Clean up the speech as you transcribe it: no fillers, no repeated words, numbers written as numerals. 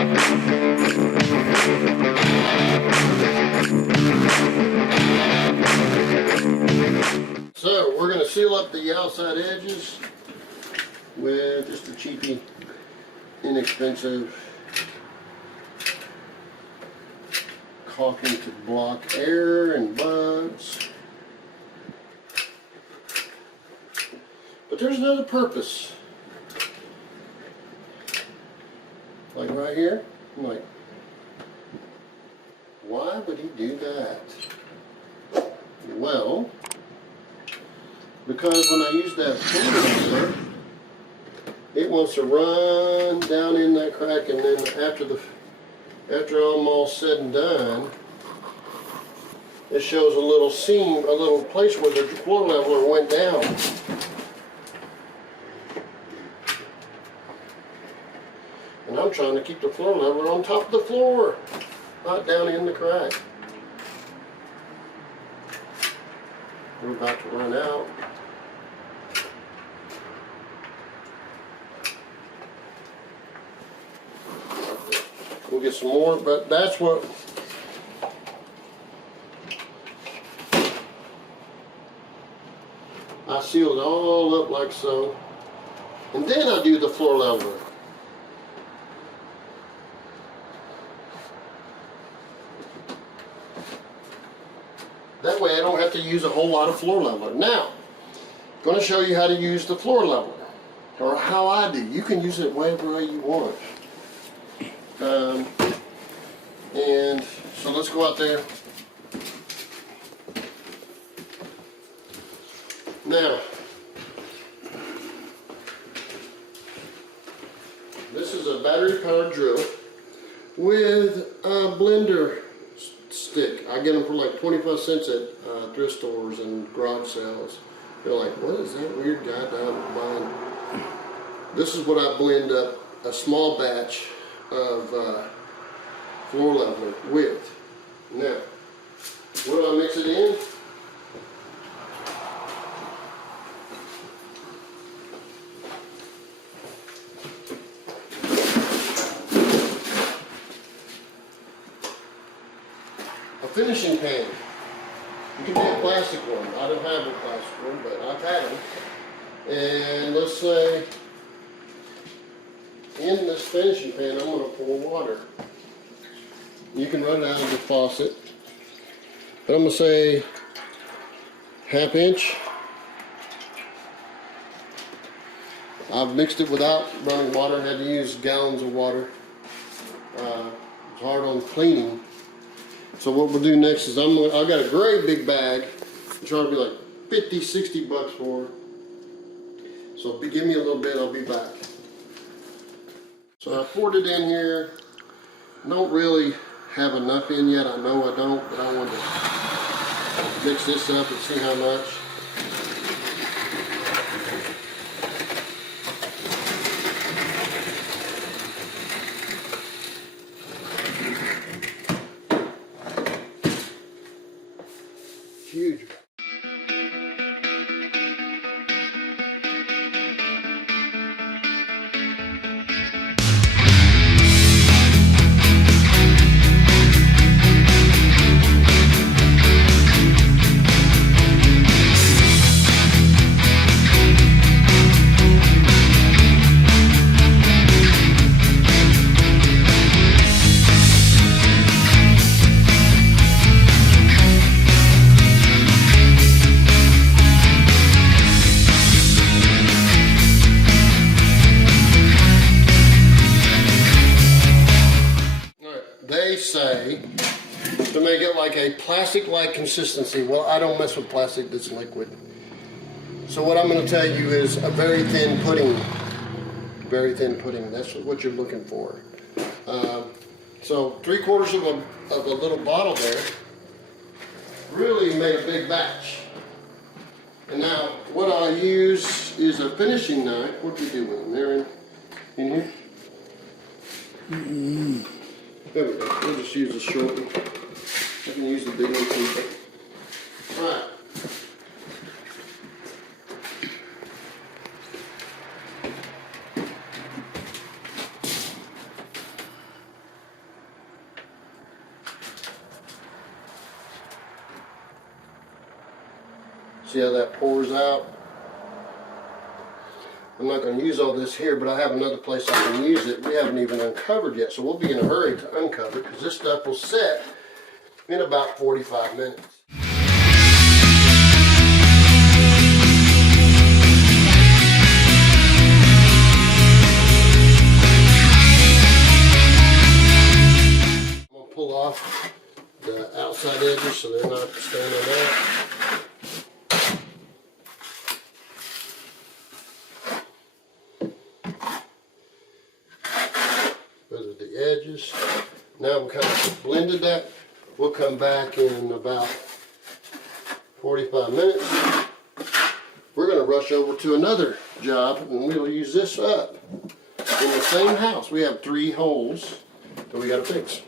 So we're going to seal up the outside edges with just a cheapy, inexpensive caulking to block air and bugs. But there's another purpose. Like right here, I'm like, why would he do that? Well, because when I use that floor, it wants to run down in that crack, and then after I'm all said and done, it shows a little seam, a little place where the floor leveler went down. And I'm trying to keep the floor leveler on top of the floor, not down in the crack. We're about to run out. We'll get some more, but that's what I seal it all up like so, and then I do the floor leveler. That way I don't have to use a whole lot of floor leveler. Now, I'm going to show you how to use the floor leveler, or how I do. You can use it whatever way you want. And so let's go out there. Now, this is a battery-powered drill with a blender stick. I get them for like 25 cents at thrift stores and garage sales. They're like, what is that weird guy down buying? This is what I blend up a small batch of floor leveler with. Now, where do I mix it in? A finishing pan. You can get a plastic one. I don't have a plastic one, but I've had them. And let's say in this finishing pan, I'm going to pour water. You can run it out of the faucet, but I'm going to say ½ inch. I've mixed it without running water. Had to use gallons of water. It's hard on cleaning. So what we'll do next is I've got a great big bag. I'm trying to be like 50, 60 bucks for it. So give me a little bit, I'll be back. So I poured it in here. Don't really have enough in yet. I know I don't, but I want to mix this up and see how much. Huge. They say to make it like a plastic-like consistency. Well, I don't mess with plastic that's liquid. So what I'm going to tell you is a very thin pudding. Very thin pudding. That's what you're looking for. So 3/4 of a little bottle there really made a big batch. And now what I use is a finishing knife. What do we do with them? They're in here? There we go. We'll just use a short one. I can use the big one too. Alright. See how that pours out? I'm not going to use all this here, but I have another place I can use it. We haven't even uncovered yet, so we'll be in a hurry to uncover it because this stuff will set in about 45 minutes. I'm going to pull off the outside edges so they're not standing out. Those are the edges. Now we kind of blended that. We'll come back in about 45 minutes. We're going to rush over to another job and we'll use this up. In the same house, we have 3 holes that we got to fix.